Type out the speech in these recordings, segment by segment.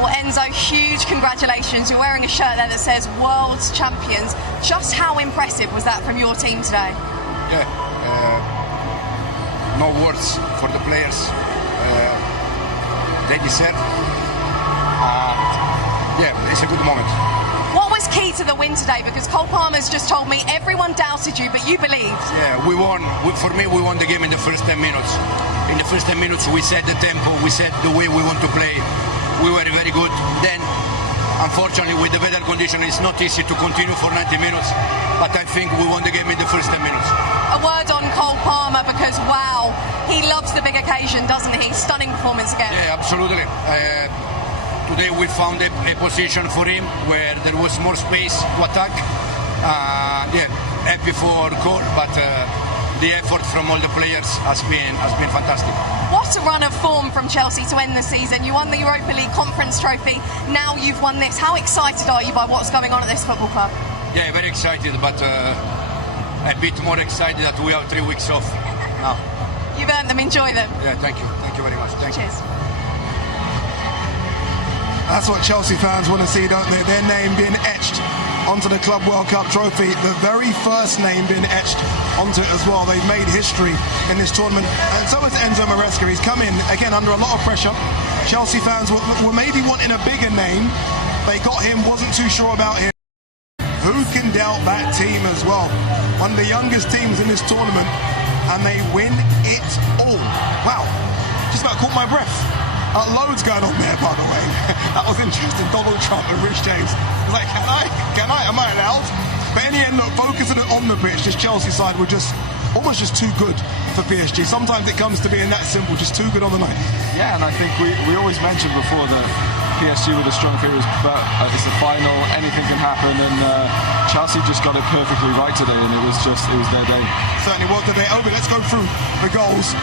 Well, Enzo, huge congratulations. You're wearing a shirt there that says World Champions. Just how impressive was that from your team today? Yeah, no words for the players. They deserve. Yeah, it's a good moment. What was key to the win today? Because Cole Palmer's just told me everyone doubted you, but you believed. Yeah, we won. For me, we won the game in the first 10 minutes. In the first 10 minutes, we set the tempo, we set the way we want to play. We were very good. Then, unfortunately, with the weather condition, it's not easy to continue for 90 minutes. But I think we won the game in the first 10 minutes. A word on Cole Palmer, because, wow, he loves the big occasion, doesn't he? Stunning performance again. Yeah, absolutely. Today we found a position for him where there was more space to attack. Yeah, happy for Cole, but the effort from all the players has been fantastic. What a run of form from Chelsea to end the season. You won the Europa League Conference Trophy. Now you've won this. How excited are you by what's going on at this football club? Yeah, very excited, but a bit more excited that we have 3 weeks off now. You've earned them. Enjoy them. Yeah, thank you. Thank you very much. Thank you. Cheers. That's what Chelsea fans want to see, don't they? Their name being etched onto the Club World Cup trophy. The very first name being etched onto it as well. They've made history in this tournament. And so has Enzo Maresca. He's come in, again, under a lot of pressure. Chelsea fans were maybe wanting a bigger name. They got him, wasn't too sure about him. Who can doubt that team as well? One of the youngest teams in this tournament, and they win it all. Wow, just about caught my breath. Loads going on there, by the way. That was interesting. Donald Trump and Rich James. I was like, can I? Am I allowed? But in the end, look, focusing on the pitch, this Chelsea side were almost just too good for PSG. Sometimes it comes to being that simple, just too good on the night. Yeah, and I think we always mentioned before that PSG were the strong favourites, but it's the final, anything can happen, and Chelsea just got it perfectly right today, and it was their day. Certainly was their day. Okay, let's go through the goals.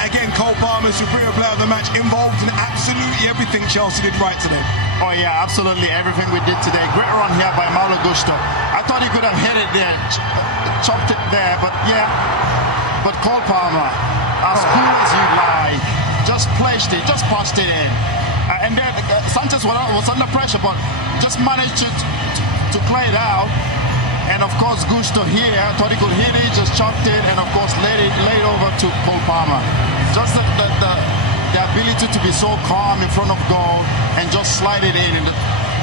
Again, Cole Palmer, superior player of the match, involved in absolutely everything Chelsea did right today. Oh yeah, absolutely everything we did today. Great run here by Malo Gusto. I thought he could have hit it there, chopped it there, but yeah. But Cole Palmer, as cool as you like, just placed it, just passed it in. And then Sanchez was under pressure, but just managed to clear it out. And of course, Gusto here thought he could hit it, just chopped it, and of course laid it over to Cole Palmer. Just the ability to be so calm in front of goal and just slide it in the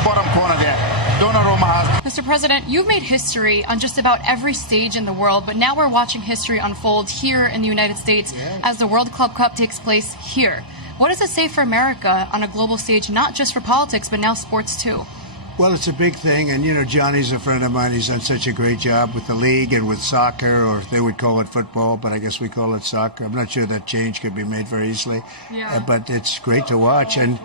bottom corner there. Donnarumma has. Mr. President, you've made history on just about every stage in the world, but now we're watching history unfold here in the United States as the World Club Cup takes place here. What does it say for America on a global stage, not just for politics, but now sports too? Well, it's a big thing, and you know, Johnny's a friend of mine. He's done such a great job with the league and with soccer, or they would call it football, but I guess we call it soccer. I'm not sure that change could be made very easily, but it's great to watch, and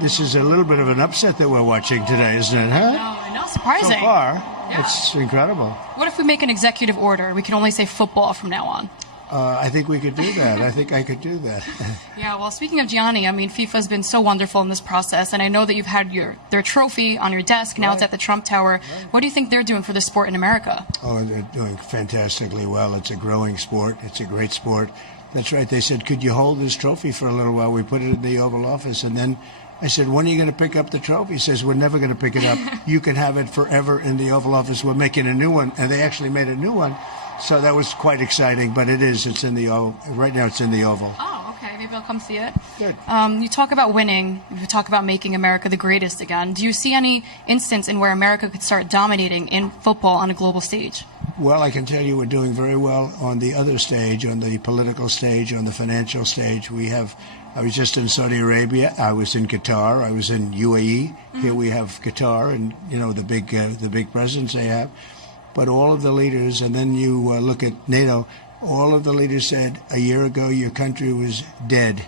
this is a little bit of an upset that we're watching today, isn't it, huh? No, I know, surprising. So far, it's incredible. What if we make an executive order? We can only say football from now on. I think we could do that. I think I could do that. Yeah, well, speaking of Gianni, I mean, FIFA's been so wonderful in this process, and I know that you've had their trophy on your desk. Now it's at the Trump Tower. What do you think they're doing for the sport in America? Oh, they're doing fantastically well. It's a growing sport. It's a great sport. That's right. They said, could you hold this trophy for a little while? We put it in the Oval Office, and then I said, when are you going to pick up the trophy? He says, we're never going to pick it up. You can have it forever in the Oval Office. We're making a new one, and they actually made a new one. So that was quite exciting, but it's in the Oval. Right now it's in the Oval. Oh, okay. Maybe I'll come see it. Good. You talk about winning. You talk about making America the greatest again. Do you see any instance in where America could start dominating in football on a global stage? Well, I can tell you we're doing very well on the other stage, on the political stage, on the financial stage. I was just in Saudi Arabia. I was in Qatar. I was in UAE. Mm-hmm. Here we have Qatar and, you know, the big presence they have. But all of the leaders, and then you look at NATO, all of the leaders said a year ago your country was dead,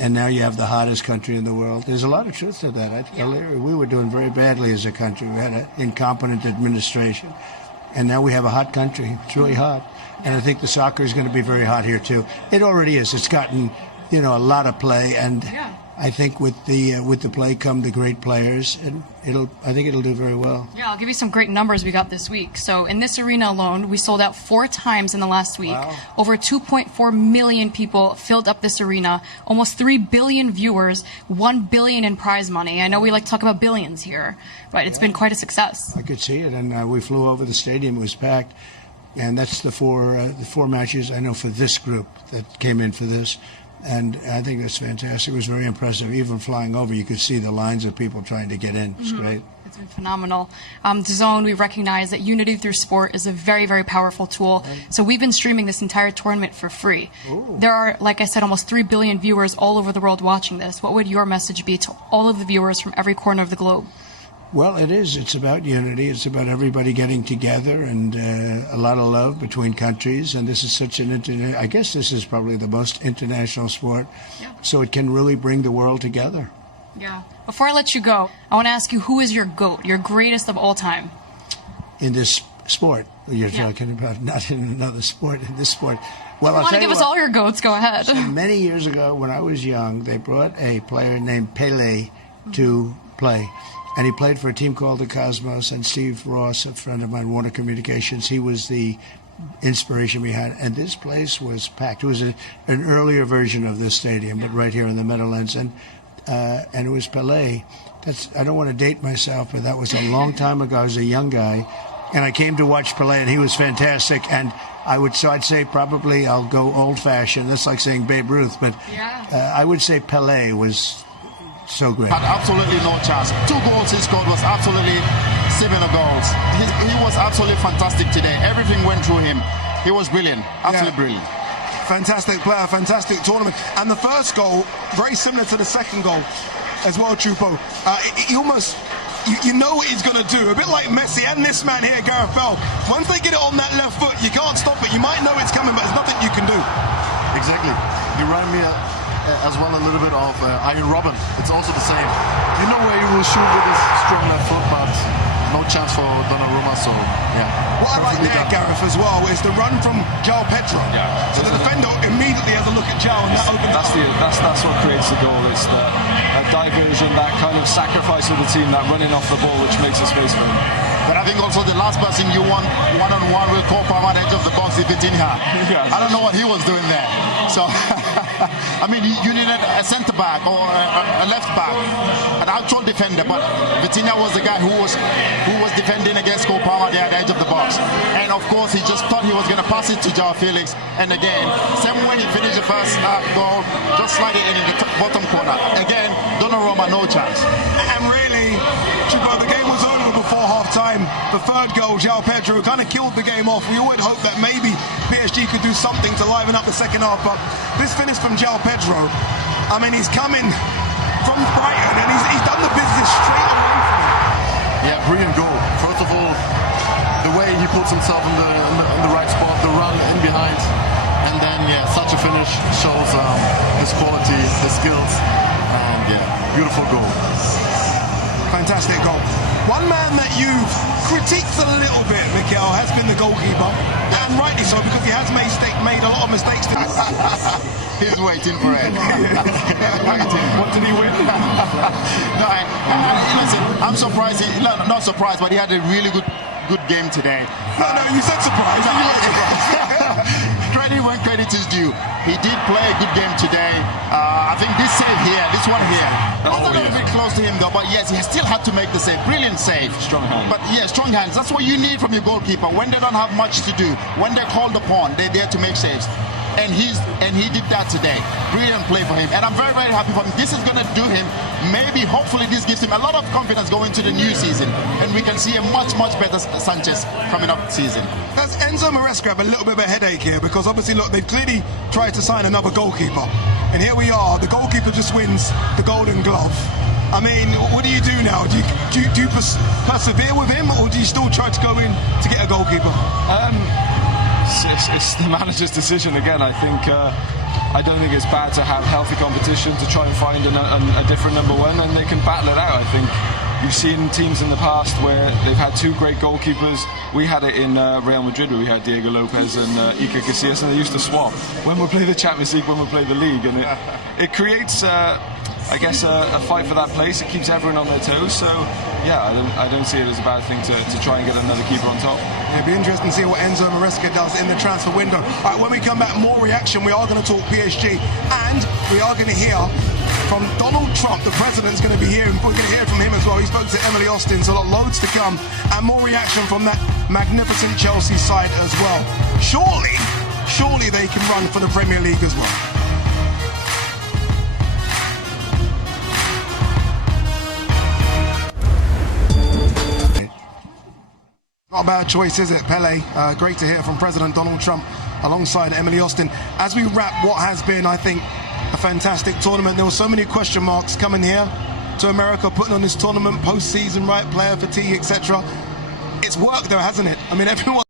and now you have the hottest country in the world. There's a lot of truth to that. We were doing very badly as a country. We had an incompetent administration, and now we have a hot country. It's really hot. And I think the soccer is going to be very hot here, too. It already is. It's gotten, you know, a lot of play, and I think with the play come the great players, and I think it'll do very well. Yeah, I'll give you some great numbers we got this week. So in this arena alone, we sold out 4 times in the last week. Wow. Over 2.4 million people filled up this arena. Almost 3 billion viewers, 1 billion in prize money. I know we like to talk about billions here, but it's been quite a success. I could see it, and we flew over the stadium. It was packed, and that's the four matches I know for this group that came in for this. And I think it's fantastic. It was very impressive. Even flying over, you could see the lines of people trying to get in. It's great. It's been phenomenal. DAZN, we recognize that unity through sport is a very, very powerful tool. So we've been streaming this entire tournament for free. Ooh. There are, like I said, almost 3 billion viewers all over the world watching this. What would your message be to all of the viewers from every corner of the globe? Well, it is. It's about unity. It's about everybody getting together and a lot of love between countries. And this is such an I guess this is probably the most international sport. Yeah. So it can really bring the world together. Yeah. Before I let you go, I want to ask you, who is your GOAT, your greatest of all time? In this sport, you're Yeah. talking about, not in another sport, in this sport. Well, If you want to give us all your GOATs, go ahead. Many years ago, when I was young, they brought a player named Pele to play. And he played for a team called the Cosmos, and Steve Ross, a friend of mine, Warner Communications, he was the inspiration behind it. And this place was packed. It was an earlier version of this stadium, but right here in the Meadowlands. And it was Pelé. I don't want to date myself, but that was a long time ago. I was a young guy, and I came to watch Pelé, and he was fantastic. And I'd say probably I'll go old-fashioned. That's like saying Babe Ruth, but I would say Pelé was so great. Had absolutely no chance. 2 goals he scored was absolutely similar goals. He was absolutely fantastic today. Everything went through him. He was brilliant. Absolutely brilliant. Fantastic player, fantastic tournament. And the first goal, very similar to the second goal as well, Chupo. He almost, you know what he's going to do. A bit like Messi and this man here, Gareth Bale. Once they get it on that left foot, you can't stop it. You might know it's coming, but there's nothing you can do. Exactly. He reminded me as well a little bit of Iron Robin. It's also the same. You know where he will shoot with his strong left foot, but no chance for Donnarumma, so yeah. What I like there, Gareth, as well, is the run from João Pedro. Yeah. So the defender immediately has a look at João, and that opens That's what creates the goal. It's the diversion, that kind of sacrifice of the team, that running off the ball, which makes a space for him. But I think also the last person you won one-on-one with Cole Palmer at the edge of the box is Vitinha. Yeah, I don't know what he was doing there. So, I mean, you needed a centre-back or a left-back, an actual defender, but Vitinha was the guy who was defending against Cole Palmer there at the edge of the box. And of course, he just thought he was going to pass it to João Felix. And again, same way he finished the first goal, just slide it in the bottom corner. Again, Donnarumma, no chance. And really, Chupo, the game was over before half-time. The third goal, João Pedro, kind of killed the game off. We all had hoped that maybe PSG could do something to liven up the second half, but this finish from João Pedro, I mean, he's coming from Brighton, and he's done the business straight away from him. Yeah, brilliant goal. First of all, the way he puts himself in the right spot, the run in behind, and then such a finish shows his quality, his skills, and beautiful goal. Fantastic goal. One man that you've critiqued a little bit, Mikel, has been the goalkeeper, and rightly so, because he has made a lot of mistakes. He's waiting for it. What did he win? No, listen, I'm surprised. Not surprised, but he had a really good game today. No, you said surprised. No, you weren't surprised. Credit when credit is due. He did play a good game today. I think this save here, this one here, was a little bit close to him though, but yes, he still had to make the save. Brilliant save. Strong hands. But yeah, strong hands. That's what you need from your goalkeeper. When they don't have much to do, when they're called upon, they're there to make saves. And he did that today. Brilliant play for him. And I'm very, very happy for him. This is going to do him, maybe, hopefully this gives him a lot of confidence going into the new season. And we can see a much, much better Sanchez coming up season. Does Enzo Maresca have a little bit of a headache here? Because obviously, look, they've clearly tried to sign another goalkeeper. And here we are. The goalkeeper just wins the Golden Glove. I mean, what do you do now? Do you persevere with him, or do you still try to go in to get a goalkeeper? It's the manager's decision again. I don't think it's bad to have healthy competition, to try and find a different number one, and they can battle it out. I think you've seen teams in the past where they've had 2 great goalkeepers. We had it in Real Madrid where we had Diego Lopez and Iker Casillas, and they used to swap when we play the Champions League, when we play the league, and it creates I guess, a fight for that place. It keeps everyone on their toes. So, yeah, I don't see it as a bad thing to try and get another keeper on top. It'd be interesting to see what Enzo Maresca does in the transfer window. All right, when we come back, more reaction. We are going to talk PSG, and we are going to hear from Donald Trump. The president's going to be here, and we're going to hear from him as well. He spoke to Emily Austin, so loads to come, and more reaction from that magnificent Chelsea side as well. Surely they can run for the Premier League as well. Not a bad choice, is it, Pele? Great to hear from President Donald Trump alongside Emily Austin. As we wrap what has been, I think, a fantastic tournament. There were so many question marks coming here to America, putting on this tournament, post-season, right, player fatigue, etc. It's worked though, hasn't it? I mean, everyone